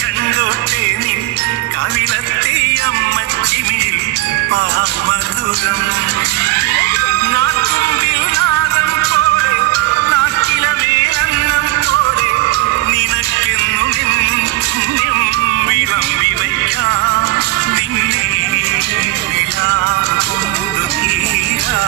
കണ്ടോട്ടെ നിൻ കവിളത്തെ അമ്മച്ചിമിഴിൽ പാൽമധുരം നാട്ടുമ്പിൽ നാദം പോലെ നാട്ടിലമേലന്നം പോലെ നിനക്കെന്നും പുണ്യം വിളമ്പി വയ്ക്കാം നിന്നെ കൊണ്ടു തീരാ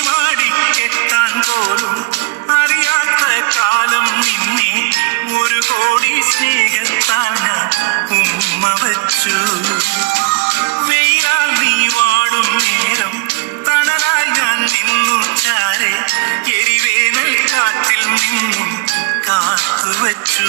മുടിമാടിക്കെത്താൻ പോലും അറിയാത്ത കാലം നിന്നെ ഒരു കോടി സ്നേഹത്താൽ ഞാൻ ഉമ്മ വച്ചു വെയിലാൽ നീ വാടും നേരം തണലായി ഞാൻ നിന്നു ചാരെ എരിവേനൽ കാറ്റിൽ നിന്നും കാത്തുവച്ചു